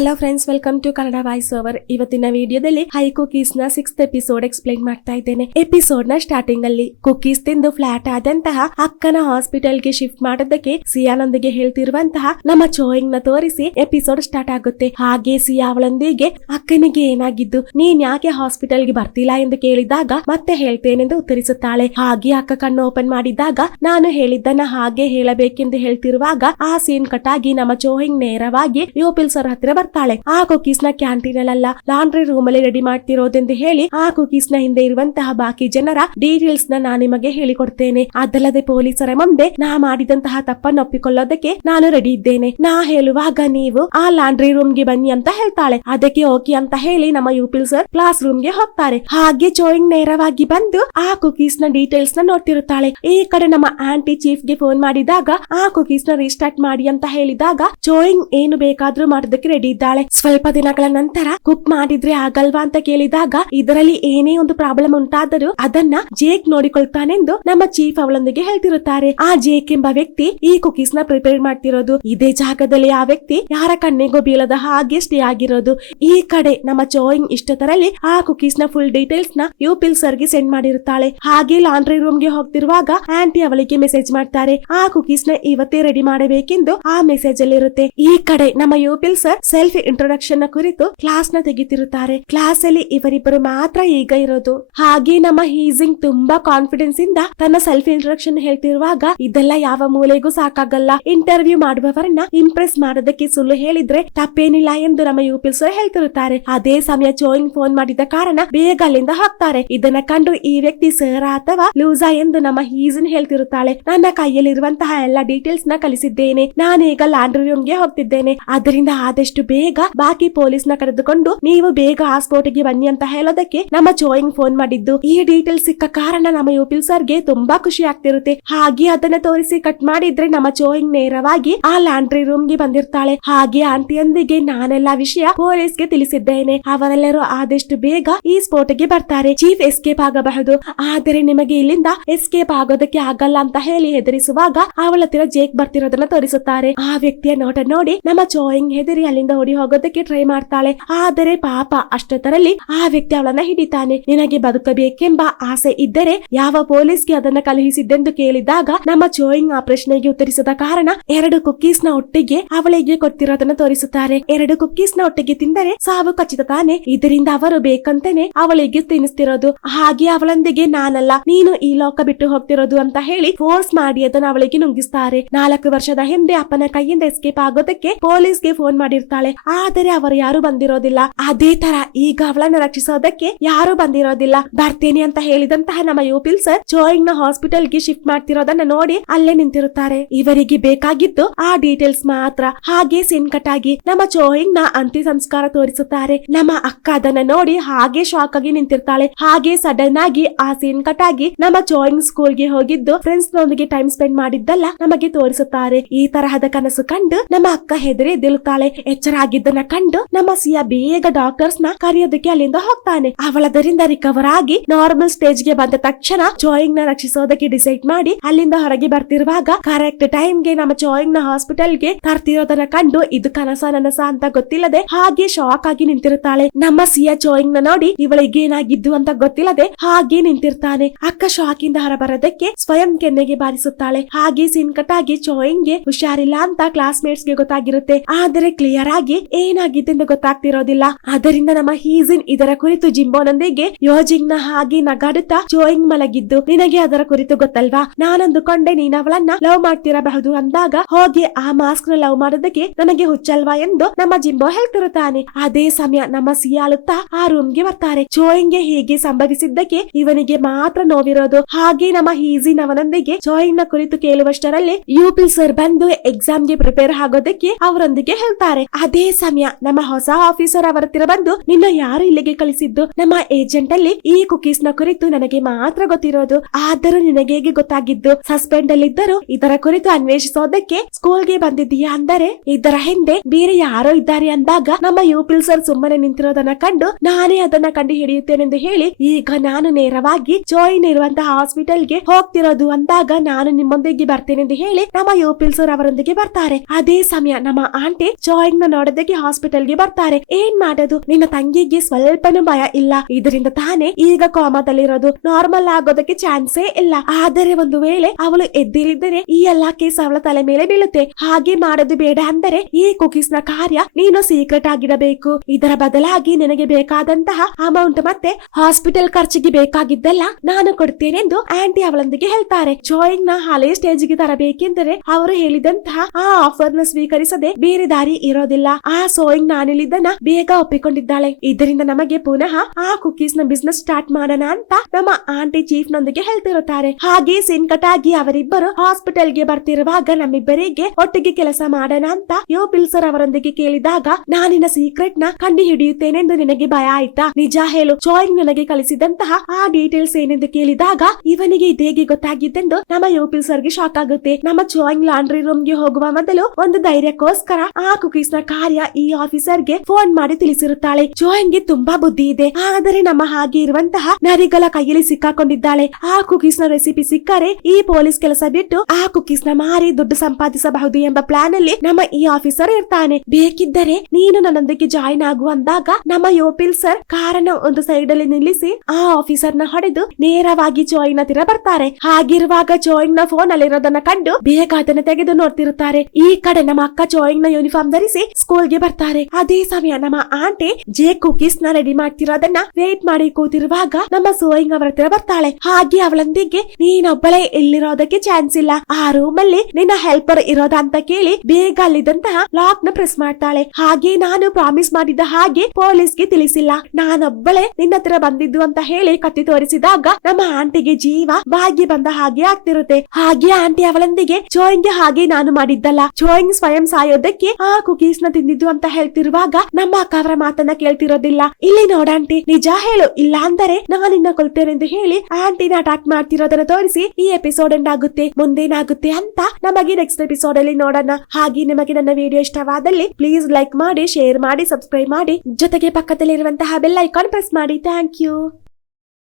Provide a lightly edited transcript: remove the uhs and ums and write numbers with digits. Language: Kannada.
Hello friends, welcome to Kannada voice over. ಇವತ್ತಿನ ವಿಡಿಯೋದಲ್ಲಿ ಹೈ ಕುಕೀಸ್ ನ 6th ಎಪಿಸೋಡ್ ಎಕ್ಸ್ಪ್ಲೈನ್ ಮಾಡ್ತಾ ಇದ್ದೇನೆ. ಎಪಿಸೋಡ್ ನ ಸ್ಟಾರ್ಟಿಂಗ್ ಅಲ್ಲಿ ಕುಕೀಸ್ ತಿಂದು ಫ್ಲಾಟ್ ಆದಂತಹ ಅಕ್ಕನ ಹಾಸ್ಪಿಟಲ್ ಗೆ ಶಿಫ್ಟ್ ಮಾಡೋದಕ್ಕೆ ಸಿಯಾನೊಂದಿಗೆ ಹೇಳ್ತಿರುವಂತಹ ನಮ್ಮ ಚೋಯಿಂಗ್ ನ ತೋರಿಸಿ ಎಪಿಸೋಡ್ ಸ್ಟಾರ್ಟ್ ಆಗುತ್ತೆ. ಹಾಗೆ ಸಿಯಾ ಅವಳೊಂದಿಗೆ ಅಕ್ಕನಿಗೆ ಏನಾಗಿದ್ದು, ನೀನ್ ಯಾಕೆ ಹಾಸ್ಪಿಟಲ್ ಗೆ ಬರ್ತಿಲ್ಲ ಎಂದು ಕೇಳಿದಾಗ ಮತ್ತೆ ಹೇಳ್ತೇನೆಂದು ಉತ್ತರಿಸುತ್ತಾಳೆ. ಹಾಗೆ ಅಕ್ಕ ಕಣ್ಣು ಓಪನ್ ಮಾಡಿದಾಗ ನಾನು ಹೇಳಿದ್ದನ್ನ ಹಾಗೆ ಹೇಳಬೇಕೆಂದು ಹೇಳ್ತಿರುವಾಗ ಆ ಸೀನ್ ಕಟ್ ಆಗಿ ನಮ್ಮ ಚೋಯಿಂಗ್ ನೇರವಾಗಿ ಯೂಪಿಲ್ ಸರ್ ಹತ್ರ ಬರ್ತಾಳೆ. ಆ ಕುಕೀಸ್ ನ ಕ್ಯಾಂಟೀನ್ ಅಲ್ಲ, ಲಾಂಡ್ರಿ ರೂಮ್ ಅಲ್ಲಿ ರೆಡಿ ಮಾಡ್ತಿರೋದೆಂದು ಹೇಳಿ ಆ ಕುಕೀಸ್ ನ ಹಿಂದೆ ಇರುವಂತಹ ಬಾಕಿ ಜನರ ಡೀಟೇಲ್ಸ್ ನ ನಿಮಗೆ ಹೇಳಿಕೊಡ್ತೇನೆ. ಅದಲ್ಲದೆ ಪೊಲೀಸರ ಮುಂದೆ ನಾ ಮಾಡಿದಂತಹ ತಪ್ಪನ್ನು ಒಪ್ಪಿಕೊಳ್ಳೋದಕ್ಕೆ ನಾನು ರೆಡಿ ಇದ್ದೇನೆ. ನಾ ಹೇಳುವಾಗ ನೀವು ಆ ಲಾಂಡ್ರಿ ರೂಮ್ ಗೆ ಬನ್ನಿ ಅಂತ ಹೇಳ್ತಾಳೆ. ಅದಕ್ಕೆ ಓಕೆ ಅಂತ ಹೇಳಿ ನಮ್ಮ ಯೂಪಿಲ್ ಸರ್ ಕ್ಲಾಸ್ ರೂಮ್ ಗೆ ಹೋಗ್ತಾರೆ. ಹಾಗೆ ಚೋಯಿಂಗ್ ನೇರವಾಗಿ ಬಂದು ಆ ಕುಕೀಸ್ ನ ಡೀಟೇಲ್ಸ್ ನ ನೋಡ್ತಿರುತ್ತಾಳೆ. ಈ ಕಡೆ ನಮ್ಮ ಆಂಟಿ ಚೀಫ್ ಗೆ ಫೋನ್ ಮಾಡಿದಾಗ ಆ ಕುಕೀಸ್ ನ ರೀಸ್ಟಾರ್ಟ್ ಮಾಡಿ ಅಂತ ಹೇಳಿದಾಗ ಚೋಯಿಂಗ್ ಏನು ಬೇಕಾದ್ರೂ ಮಾಡೋದಕ್ಕೆ ರೆಡಿ ಇದ್ದಾಳೆ. ಸ್ವಲ್ಪ ದಿನಗಳ ನಂತರ ಕುಕ್ ಮಾಡಿದ್ರೆ ಆಗಲ್ವಾ ಅಂತ ಕೇಳಿದಾಗ ಇದರಲ್ಲಿ ಏನೇ ಒಂದು ಪ್ರಾಬ್ಲಮ್ ಉಂಟಾದರೂ ಅದನ್ನ ಜೇಕ್ ನೋಡಿಕೊಳ್ತಾನೆಂದು ನಮ್ಮ ಚೀಫ್ ಅವಳೊಂದಿಗೆ ಹೇಳ್ತಿರುತ್ತಾರೆ. ಆ ಜೇಕ್ ಎಂಬ ವ್ಯಕ್ತಿ ಈ ಕುಕೀಸ್ ನ ಪ್ರಿಪೇರ್ ಮಾಡ್ತಿರೋದು. ಇದೇ ಜಾಗದಲ್ಲಿ ಆ ವ್ಯಕ್ತಿ ಯಾರ ಕಣ್ಣಿಗೂ ಬೀಳದ ಹಾಗೆ ಸ್ಟೇ ಆಗಿರೋದು. ಈ ಕಡೆ ನಮ್ಮ ಚೋಯಿಂಗ್ ಇಷ್ಟೊತ್ತರಲ್ಲಿ ಆ ಕುಕೀಸ್ ನ ಫುಲ್ ಡೀಟೇಲ್ಸ್ ನ ಯೂಪಿಲ್ ಸರ್ ಗೆ ಸೆಂಡ್ ಮಾಡಿರುತ್ತಾಳೆ. ಹಾಗೆ ಲಾಂಡ್ರಿ ರೂಮ್ ಗೆ ಹೋಗ್ತಿರುವಾಗ ಆಂಟಿ ಅವಳಿಗೆ ಮೆಸೇಜ್ ಮಾಡ್ತಾರೆ. ಆ ಕುಕೀಸ್ ನ ಇವತ್ತೇ ರೆಡಿ ಮಾಡಬೇಕೆಂದು ಆ ಮೆಸೇಜ್ ಅಲ್ಲಿ ಇರುತ್ತೆ. ಈ ಕಡೆ ನಮ್ಮ ಯೂಪಿಲ್ ಸರ್ ಸೆಲ್ಫ್ ಇಂಟ್ರೊಡಕ್ಷನ್ ನ ಕುರಿತು ಕ್ಲಾಸ್ ನ ತೆಗಿತಿರುತ್ತಾರೆ. ಕ್ಲಾಸ್ ಅಲ್ಲಿ ಇವರಿಬ್ಬರು ಮಾತ್ರ ಈಗ ಇರೋದು. ಹಾಗೆ ನಮ್ಮ ಹೀಸಿಂಗ್ ತುಂಬಾ ಕಾನ್ಫಿಡೆನ್ಸ್ ಇಂದ ತನ್ನ ಸೆಲ್ಫ್ ಇಂಟ್ರೊಡಕ್ಷನ್ ಹೇಳ್ತಿರುವಾಗ ಇದೆಲ್ಲ ಯಾವ ಮೂಲೆಗೂ ಸಾಕಾಗಲ್ಲ, ಇಂಟರ್ವ್ಯೂ ಮಾಡುವವರನ್ನ ಇಂಪ್ರೆಸ್ ಮಾಡೋದಕ್ಕೆ ಸುಳ್ಳು ಹೇಳಿದ್ರೆ ತಪ್ಪೇನಿಲ್ಲ ಎಂದು ನಮ್ಮ ಯೂಪಿಲ್ ಸರ್ ಹೇಳ್ತಿರುತ್ತಾರೆ. ಅದೇ ಸಮಯ ಚೋಯಿಂಗ್ ಫೋನ್ ಮಾಡಿದ ಕಾರಣ ಬೇಗ ಅಲ್ಲಿಂದ ಹೋಗ್ತಾರೆ. ಇದನ್ನ ಕಂಡು ಈ ವ್ಯಕ್ತಿ ಸರ್ ಅಥವಾ ಲೂಸಾ ಎಂದು ನಮ್ಮ ಹೀಸಿನ್ ಹೇಳ್ತಿರುತ್ತಾಳೆ. ನನ್ನ ಕೈಯಲ್ಲಿರುವಂತಹ ಎಲ್ಲ ಡೀಟೇಲ್ಸ್ ನ ಕಲಿಸಿದ್ದೇನೆ. ನಾನೀಗ ಲಾಂಡ್ರಿ ರೂಮ್ ಗೆ ಹೋಗ್ತಿದ್ದೇನೆ. ಅದರಿಂದ ಆದಷ್ಟು ಬೇಗ ಬಾಕಿ ಪೊಲೀಸ್ ನ ಕರೆದುಕೊಂಡು ನೀವು ಬೇಗ ಆ ಸ್ಪಾಟ್ ಗೆ ಬನ್ನಿ ಅಂತ ಹೇಳೋದಕ್ಕೆ ನಮ್ಮ ಚೋಯಿಂಗ್ ಫೋನ್ ಮಾಡಿದ್ದು. ಈ ಡೀಟೇಲ್ಸ್ ಸಿಕ್ಕ ಕಾರಣ ನಮ್ಮ ಯೂಪಿಲ್ ಸರ್ ಗೆ ತುಂಬಾ ಖುಷಿ ಆಗ್ತಿರುತ್ತೆ. ಹಾಗೆ ಅದನ್ನ ತೋರಿಸಿ ಕಟ್ ಮಾಡಿದ್ರೆ ನಮ್ಮ ಚೋಯಿಂಗ್ ನೇರವಾಗಿ ಆ ಲಾಂಡ್ರಿ ರೂಮ್ ಗೆ ಬಂದಿರ್ತಾಳೆ. ಹಾಗೆ ಆಂಟಿಯೊಂದಿಗೆ ನಾನೆಲ್ಲಾ ವಿಷಯ ಪೊಲೀಸ್ ಗೆ ತಿಳಿಸಿದ್ದೇನೆ. ಅವರೆಲ್ಲರೂ ಆದಷ್ಟು ಬೇಗ ಈ ಸ್ಪಾಟ್ ಗೆ ಬರ್ತಾರೆ. ಚೀಫ್ ಎಸ್ಕೇಪ್ ಆಗಬಹುದು, ಆದರೆ ನಿಮಗೆ ಇಲ್ಲಿಂದ ಎಸ್ಕೇಪ್ ಆಗೋದಕ್ಕೆ ಆಗಲ್ಲ ಅಂತ ಹೇಳಿ ಹೆದರಿಸುವಾಗ ಅವಳ ಹತ್ತಿರ ಜೇಕ್ ಬರ್ತಿರೋದನ್ನ ತೋರಿಸುತ್ತಾರೆ. ಆ ವ್ಯಕ್ತಿಯ ನೋಟ ನೋಡಿ ನಮ್ಮ ಚೋಯಿಂಗ್ ಹೆದರಿ ಅಲ್ಲಿಂದ ಓಡಿ ಹೋಗೋದಕ್ಕೆ ಟ್ರೈ ಮಾಡ್ತಾಳೆ. ಆದರೆ ಪಾಪ ಅಷ್ಟೊತ್ತರಲ್ಲಿ ಆ ವ್ಯಕ್ತಿ ಅವಳನ್ನ ಹಿಡಿತಾನೆ. ನಿನಗೆ ಬದುಕಬೇಕೆಂಬ ಆಸೆ ಇದ್ದರೆ ಯಾವ ಪೊಲೀಸ್ಗೆ ಅದನ್ನ ಕಳುಹಿಸಿದ್ದೆಂದು ಕೇಳಿದಾಗ ನಮ್ಮ ಚೋಯಿಂಗ್ ಆ ಪ್ರಶ್ನೆಗೆ ಉತ್ತರಿಸದ ಕಾರಣ 2 ಕುಕೀಸ್ ನ ಒಟ್ಟಿಗೆ ಅವಳಿಗೆ ಕೊಟ್ಟಿರೋದನ್ನ ತೋರಿಸುತ್ತಾರೆ. 2 ಕುಕೀಸ್ ನ ಒಟ್ಟಿಗೆ ತಿಂದರೆ ಸಾವು ಖಚಿತ ತಾನೆ, ಇದರಿಂದ ಅವರು ಬೇಕಂತಾನೆ ಅವಳಿಗೆ ತಿನ್ನಿಸ್ತಿರೋದು. ಹಾಗೆ ಅವಳೊಂದಿಗೆ ನಾನಲ್ಲ ನೀನು ಈ ಲೋಕ ಬಿಟ್ಟು ಹೋಗ್ತಿರೋದು ಅಂತ ಹೇಳಿ ಫೋರ್ಸ್ ಮಾಡಿ ಅದನ್ನ ಅವಳಿಗೆ ನುಂಗಿಸ್ತಾರೆ. 4 ವರ್ಷದ ಹಿಂದೆ ಅಪ್ಪನ ಕೈಯಿಂದ ಎಸ್ಕೇಪ್ ಆಗೋದಕ್ಕೆ ಪೊಲೀಸ್ಗೆ ಫೋನ್ ಮಾಡಿರ್ತಾಳೆ. ಆದರೆ ಅವರು ಯಾರು ಬಂದಿರೋದಿಲ್ಲ. ಅದೇ ತರ ಈಗ ಅವಳನ್ನ ರಕ್ಷಿಸೋದಕ್ಕೆ ಯಾರು ಬಂದಿರೋದಿಲ್ಲ. ಬರ್ತೇನೆ ಅಂತ ಹೇಳಿದಂತಹ ನಮ್ಮ ಯೂಪಿಲ್ ಸರ್ ಚೋಯಿಂಗ್ ನ ಹಾಸ್ಪಿಟಲ್ ಗೆ ಶಿಫ್ಟ್ ಮಾಡ್ತಿರೋದನ್ನ ನೋಡಿ ಅಲ್ಲೇ ನಿಂತಿರುತ್ತಾರೆ. ಇವರಿಗೆ ಬೇಕಾಗಿದ್ದು ಆ ಡೀಟೇಲ್ಸ್ ಮಾತ್ರ. ಹಾಗೆ ಸೀನ್ ಕಟ್ ಆಗಿ ನಮ್ಮ ಚೋಯಿಂಗ್ ನ ಅಂತ್ಯ ಸಂಸ್ಕಾರ ತೋರಿಸುತ್ತಾರೆ. ನಮ್ಮ ಅಕ್ಕ ಅದನ್ನ ನೋಡಿ ಹಾಗೆ ಶಾಕ್ ಆಗಿ ನಿಂತಿರ್ತಾಳೆ. ಹಾಗೆ ಸಡನ್ ಆಗಿ ಆ ಸೀನ್ ಕಟ್ ಆಗಿ ನಮ್ಮ ಚೋಯಿಂಗ್ ಸ್ಕೂಲ್ ಗೆ ಹೋಗಿದ್ದು ಫ್ರೆಂಡ್ಸ್ ನೊಂದಿಗೆ ಟೈಮ್ ಸ್ಪೆಂಡ್ ಮಾಡಿದ್ದಲ್ಲ ನಮಗೆ ತೋರಿಸುತ್ತಾರೆ. ಈ ತರಹದ ಕನಸು ಕಂಡು ನಮ್ಮ ಅಕ್ಕ ಹೆದರಿ ಎದ್ದೇಳುತ್ತಾಳೆ. ಎಚ್ಚರ ಆಗಿದ್ದನ್ನ ಕಂಡು ನಮ್ಮ ಸಿಯಾ ಬೇಗ ಡಾಕ್ಟರ್ಸ್ ನ ಕರೆಯೋದಕ್ಕೆ ಅಲ್ಲಿಂದ ಹೋಗ್ತಾನೆ. ಅವಳದರಿಂದ ರಿಕವರ್ ಆಗಿ ನಾರ್ಮಲ್ ಸ್ಟೇಜ್ ಗೆ ಬಂದ ತಕ್ಷಣ ಚೋಯಿಂಗ್ ನ ರಕ್ಷಿಸೋದಕ್ಕೆ ಡಿಸೈಡ್ ಮಾಡಿ ಅಲ್ಲಿಂದ ಹೊರಗೆ ಬರ್ತಿರುವಾಗ ಕರೆಕ್ಟ್ ಟೈಮ್ ಗೆ ನಮ್ಮ ಚೋಯಿಂಗ್ ನ ಹಾಸ್ಪಿಟಲ್ ಗೆ ತರ್ತಿರೋದನ್ನ ಕಂಡು ಇದು ಕನಸ ನನಸ ಅಂತ ಗೊತ್ತಿಲ್ಲದೆ ಹಾಗೆ ಶಾಕ್ ಆಗಿ ನಿಂತಿರುತ್ತಾಳೆ. ನಮ್ಮ ಸಿಯಾ ಚೋಯಿಂಗ್ ನ ನೋಡಿ ಇವಳಿಗೆ ಏನಾಗಿದ್ದು ಅಂತ ಗೊತ್ತಿಲ್ಲದೆ ಹಾಗೆ ನಿಂತಿರ್ತಾನೆ. ಅಕ್ಕ ಶಾಕ್ ಇಂದ ಹೊರಬರೋದಕ್ಕೆ ಸ್ವಯಂ ಕೆನ್ನೆಗೆ ಬಾರಿಸುತ್ತಾಳೆ. ಹಾಗೆ ಸೀನ್ ಕಟ್ ಆಗಿ ಚೋಯಿಂಗ್ ಗೆ ಹುಷಾರಿಲ್ಲ ಅಂತ ಕ್ಲಾಸ್ ಮೇಟ್ಸ್ ಗೆ ಗೊತ್ತಾಗಿರುತ್ತೆ. ಆದರೆ ಕ್ಲಿಯರ್ ಆಗಿ ಏನಾಗಿದ್ದೆಂದು ಗೊತ್ತಾಗ್ತಿರೋದಿಲ್ಲ. ಅದರಿಂದ ನಮ್ಮ ಹೀಸಿನ್ ಇದರ ಕುರಿತು ಜಿಂಬೋನೊಂದಿಗೆ ಯೋಜಿಂಗ್ ನ ಹಾಗೆ ನಗಾಡುತ್ತಾ ಚೋಯಿಂಗ್ ಮಲಗಿದ್ದು ನಿನಗೆ ಅದರ ಕುರಿತು ಗೊತ್ತಲ್ವಾ, ನಾನಂದುಕೊಂಡೆ ನೀನ್ ಅವಳನ್ನ ಲವ್ ಮಾಡ್ತಿರಬಹುದು ಅಂದಾಗ ಹೋಗಿ ಆ ಮಾಸ್ಕ್ ನ ಲವ್ ಮಾಡೋದಕ್ಕೆ ನನಗೆ ಹುಚ್ಚಲ್ವಾ ಎಂದು ನಮ್ಮ ಜಿಂಬೋ ಹೇಳ್ತಿರುತ್ತಾನೆ. ಅದೇ ಸಮಯ ನಮ್ಮ ಸಿಯಾಳುತ್ತಾ ಆ ರೂಮ್ ಗೆ ಬರ್ತಾರೆ. ಚೋಯಿಂಗ್ ಗೆ ಹೀಗೆ ಸಂಭವಿಸಿದ್ದಕ್ಕೆ ಇವನಿಗೆ ಮಾತ್ರ ನೋವಿರೋದು. ಹಾಗೆ ನಮ್ಮ ಹೀಸಿನ್ ಅವನೊಂದಿಗೆ ಚೋಯಿಂಗ್ ನ ಕುರಿತು ಕೇಳುವಷ್ಟರಲ್ಲಿ ಯೂಪಿಲ್ ಸರ್ ಬಂದು ಎಕ್ಸಾಮ್ ಗೆ ಪ್ರಿಪೇರ್ ಆಗೋದಕ್ಕೆ ಅವರೊಂದಿಗೆ ಹೇಳ್ತಾರೆ. ಅದೇ ಸಮಯ ನಮ್ಮ ಹೊಸ ಆಫೀಸರ್ ಅವರ ಹತ್ತಿರ ಬಂದು ನಿನ್ನ ಯಾರು ಇಲ್ಲಿಗೆ ಕಳಿಸಿದ್ದು, ನಮ್ಮ ಏಜೆಂಟ್ ಅಲ್ಲಿ ಈ ಕುಕೀಸ್ ನ ಕುರಿತು ನನಗೆ ಮಾತ್ರ ಗೊತ್ತಿರೋದು, ಆದರೂ ನಿನಗೆ ಹೇಗೆ ಗೊತ್ತಾಗಿದ್ದು, ಸಸ್ಪೆಂಡ್ ಅಲ್ಲಿ ಇದ್ದರೂ ಇದರ ಕುರಿತು ಅನ್ವೇಷಿಸೋದಕ್ಕೆ ಸ್ಕೂಲ್ ಗೆ ಬಂದಿದ್ದೀಯಾ ಅಂದರೆ ಇದರ ಹಿಂದೆ ಬೇರೆ ಯಾರೋ ಇದ್ದಾರೆ ಅಂದಾಗ ನಮ್ಮ ಯೂಪಿಲ್ ಸರ್ ಸುಮ್ಮನೆ ನಿಂತಿರೋದನ್ನ ಕಂಡು ನಾನೇ ಅದನ್ನ ಕಂಡು ಹಿಡಿಯುತ್ತೇನೆಂದು ಹೇಳಿ ಈಗ ನಾನು ನೇರವಾಗಿ ಜಾಯಿನ್ ಇರುವಂತಹ ಹಾಸ್ಪಿಟಲ್ ಗೆ ಹೋಗ್ತಿರೋದು ಅಂದಾಗ ನಾನು ನಿಮ್ಮೊಂದಿಗೆ ಬರ್ತೇನೆಂದು ಹೇಳಿ ನಮ್ಮ ಯೂಪಿಲ್ ಸರ್ ಅವರೊಂದಿಗೆ ಬರ್ತಾರೆ. ಅದೇ ಸಮಯ ನಮ್ಮ ಆಂಟಿ ಜಾಯಿನ್ ನ ನೋಡ ಮಾಡೋದಕ್ಕೆ ಹಾಸ್ಪಿಟಲ್ಗೆ ಬರ್ತಾರೆ. ಏನ್ ಮಾಡೋದು, ನಿನ್ನ ತಂಗಿಗೆ ಸ್ವಲ್ಪನೂ ಭಯ ಇಲ್ಲ, ಇದರಿಂದ ತಾನೇ ಈಗ ಕಾಮಾದಲ್ಲಿರೋದು, ನಾರ್ಮಲ್ ಆಗೋದಕ್ಕೆ ಚಾನ್ಸೇ ಇಲ್ಲ. ಆದರೆ ಒಂದು ವೇಳೆ ಅವಳು ಎದ್ದಿಳಿದರೆ ಈ ಎಲ್ಲಾ ಕೇಸ್ ಅವಳ ತಲೆ ಮೇಲೆ ಬೀಳುತ್ತೆ. ಹಾಗೆ ಮಾಡೋದು ಬೇಡ ಅಂದರೆ ಈ ಕುಕೀಸ್ ನ ಕಾರ್ಯ ನೀನು ಸೀಕ್ರೆಟ್ ಆಗಿಡಬೇಕು. ಇದರ ಬದಲಾಗಿ ನಿನಗೆ ಬೇಕಾದಂತಹ ಅಮೌಂಟ್ ಮತ್ತೆ ಹಾಸ್ಪಿಟಲ್ ಖರ್ಚಿಗೆ ಬೇಕಾಗಿದ್ದೆಲ್ಲ ನಾನು ಕೊಡ್ತೇನೆಂದು ಆಂಟಿ ಅವಳೊಂದಿಗೆ ಹೇಳ್ತಾರೆ. ಜಾಯಿಂಗ್ ನ ಹಳೆ ಸ್ಟೇಜ್ ಗೆ ತರಬೇಕೆಂದರೆ ಅವರು ಹೇಳಿದಂತಹ ಆ ಆಫರ್ ನ ಸ್ವೀಕರಿಸದೆ ಬೇರೆ ದಾರಿ ಇರೋದಿಲ್ಲ. ಆ ಸೋಯಿಂಗ್ ನಾನಿಲ್ಲಿದ್ದನ್ನ ಬೇಗ ಒಪ್ಪಿಕೊಂಡಿದ್ದಾಳೆ. ಇದರಿಂದ ನಮಗೆ ಪುನಃ ಆ ಕುಕೀಸ್ ನ ಬಿಸ್ನೆಸ್ ಸ್ಟಾರ್ಟ್ ಮಾಡೋಣ ಅಂತ ನಮ್ಮ ಆಂಟಿ ಚೀಫ್ ನೊಂದಿಗೆ ಹೇಳ್ತಿರುತ್ತಾರೆ. ಹಾಗೆ ಸಿನ್ಕಟ್ ಆಗಿ ಅವರಿಬ್ಬರು ಹಾಸ್ಪಿಟಲ್ ಗೆ ಬರ್ತಿರುವಾಗ ನಮ್ಮಿಬ್ಬರಿಗೆ ಒಟ್ಟಿಗೆ ಕೆಲಸ ಮಾಡೋಣ ಅಂತ ಯೋಪಿಲ್ ಸರ್ ಅವರೊಂದಿಗೆ ಕೇಳಿದಾಗ, ನಾನಿನ ಸೀಕ್ರೆಟ್ ನ ಕಂಡು ಹಿಡಿಯುತ್ತೇನೆಂದು ನಿನಗೆ ಭಯ ಆಯ್ತಾ? ನಿಜ ಹೇಳು, ಜಾಯಿಂಗ್ ನನಗೆ ಕಳಿಸಿದಂತಹ ಆ ಡೀಟೇಲ್ಸ್ ಏನೆಂದು ಕೇಳಿದಾಗ ಇವನಿಗೆ ಇದೇಗೆ ಗೊತ್ತಾಗಿದ್ದೆಂದು ನಮ್ಮ ಯೋಪಿಲ್ ಸರ್ಗೆ ಶಾಕ್ ಆಗುತ್ತೆ. ನಮ್ಮ ಜಾಯಿಂಗ್ ಲಾಂಡ್ರಿ ರೂಮ್ ಗೆ ಹೋಗುವ ಮೊದಲು ಒಂದು ಧೈರ್ಯಕ್ಕೋಸ್ಕರ ಆ ಕುಕೀಸ್ ನ ಕಾರ್ಯ ಈ ಆಫೀಸರ್ ಗೆ ಫೋನ್ ಮಾಡಿ ತಿಳಿಸಿರುತ್ತಾಳೆ. ಜಾಯಿಂಗ್ ಗೆ ತುಂಬಾ ಬುದ್ಧಿ ಇದೆ, ಆದರೆ ನಮ್ಮ ಹಾಗೆ ಇರುವಂತಹ ನರಿಗಳ ಕೈಯಲ್ಲಿ ಸಿಕ್ಕಾಕೊಂಡಿದ್ದಾಳೆ. ಆ ಕುಕೀಸ್ ನ ರೆಸಿಪಿ ಸಿಕ್ಕರೆ ಈ ಪೊಲೀಸ್ ಕೆಲಸ ಬಿಟ್ಟು ಆ ಕುಕೀಸ್ ನ ಮಾರಿ ದುಡ್ಡು ಸಂಪಾದಿಸಬಹುದು ಎಂಬ ಪ್ಲಾನ್ ಅಲ್ಲಿ ನಮ್ಮ ಈ ಆಫೀಸರ್ ಇರ್ತಾನೆ. ಬೇಕಿದ್ದರೆ ನೀನು ನನ್ನೊಂದಿಗೆ ಜಾಯಿನ್ ಆಗು ಅಂದಾಗ ನಮ್ಮ ಯೋಪಿಲ್ ಸರ್ ಕಾರನ್ನ ಒಂದು ಸೈಡ್ ಅಲ್ಲಿ ನಿಲ್ಲಿಸಿ ಆ ಆಫೀಸರ್ ನ ಹೊಡೆದು ನೇರವಾಗಿ ಜಾಯಿನ್ ಹತ್ತಿರ ಬರ್ತಾರೆ. ಹಾಗಿರುವಾಗ ಜಾಯಿನ್ ನ ಫೋನ್ ಅಲ್ಲಿರೋದನ್ನ ಕಂಡು ಬೇಗ ಅದನ್ನ ತೆಗೆದು ನೋಡ್ತಿರುತ್ತಾರೆ. ಈ ಕಡೆ ನಮ್ಮ ಅಕ್ಕ ಜಾಯಿನ್ ನ ಯೂನಿಫಾರ್ಮ್ ಧರಿಸಿ ಸ್ಕೂಲ್ ಗೆ ಬರ್ತಾರೆ. ಅದೇ ಸಮಯ ನಮ್ಮ ಆಂಟಿ ಜೆ ಕುಕೀಸ್ ನ ರೆಡಿ ಮಾಡ್ತಿರೋದನ್ನ ವೇಟ್ ಮಾಡಿ ಕೂತಿರುವಾಗ ನಮ್ಮ ಸೋಯಿಂಗ್ ಅವರ ಹತ್ರ ಬರ್ತಾಳೆ. ಹಾಗೆ ಅವಳೊಂದಿಗೆ ನೀನೊಬ್ಬಳೇ ಇಲ್ಲಿರೋದಕ್ಕೆ ಚಾನ್ಸ್ ಇಲ್ಲ, ಆ ರೂಮ್ ಅಲ್ಲಿ ನಿನ್ನ ಹೆಲ್ಪರ್ ಇರೋದ ಅಂತ ಕೇಳಿ ಬೇಗ ಅಲ್ಲಿದ್ದಂತಹ ಲಾಕ್ ನ ಪ್ರೆಸ್ ಮಾಡ್ತಾಳೆ. ಹಾಗೆ ನಾನು ಪ್ರಾಮಿಸ್ ಮಾಡಿದ ಹಾಗೆ ಪೊಲೀಸ್ಗೆ ತಿಳಿಸಿಲ್ಲ, ನಾನೊಬ್ಬಳೇ ನಿನ್ನ ಹತ್ರ ಬಂದಿದ್ದು ಅಂತ ಹೇಳಿ ಕತ್ತಿ ತೋರಿಸಿದಾಗ ನಮ್ಮ ಆಂಟಿಗೆ ಜೀವ ಬಾಗಿ ಬಂದ ಹಾಗೆ ಆಗ್ತಿರುತ್ತೆ. ಹಾಗೆ ಆಂಟಿ ಅವಳೊಂದಿಗೆ ಜೋಯಿಂಗ್ ಹಾಗೆ ನಾನು ಮಾಡಿದ್ದಲ್ಲ, ಜೋಯಿಂಗ್ ಸ್ವಯಂ ಸಾಯೋದಕ್ಕೆ ಆ ಕುಕೀಸ್ ನ ತಿಂದಿದ್ದು ಅಂತ ಹೇಳ್ತಿರುವಾಗ ನಮ್ಮ ಅಕ್ಕ ಅವರ ಮಾತನ್ನ ಕೇಳ್ತಿರೋದಿಲ್ಲ. ಇಲ್ಲಿ ನೋಡಾಂಟಿ, ನಿಜ ಹೇಳು, ಇಲ್ಲ ಅಂದರೆ ನಾನಿನ್ನ ಕೊಲ್ತೇನೆಂದು ಹೇಳಿ ಆಂಟಿನ ಅಟ್ಯಾಕ್ ಮಾಡ್ತಿರೋದನ್ನ ತೋರಿಸಿ ಈ ಎಪಿಸೋಡ್ ಎಂಡ್ ಆಗುತ್ತೆ. ಮುಂದೇನಾಗುತ್ತೆ ಅಂತ ನಮಗೆ ನೆಕ್ಸ್ಟ್ ಎಪಿಸೋಡ್ ಅಲ್ಲಿ ನೋಡೋಣ. ಹಾಗೆ ನಿಮಗೆ ನನ್ನ ವಿಡಿಯೋ ಇಷ್ಟವಾದಲ್ಲಿ ಪ್ಲೀಸ್ ಲೈಕ್ ಮಾಡಿ, ಶೇರ್ ಮಾಡಿ, ಸಬ್ಸ್ಕ್ರೈಬ್ ಮಾಡಿ, ಜೊತೆಗೆ ಪಕ್ಕದಲ್ಲಿರುವಂತಹ ಬೆಲ್ ಐಕಾನ್ ಪ್ರೆಸ್ ಮಾಡಿ. Thank you.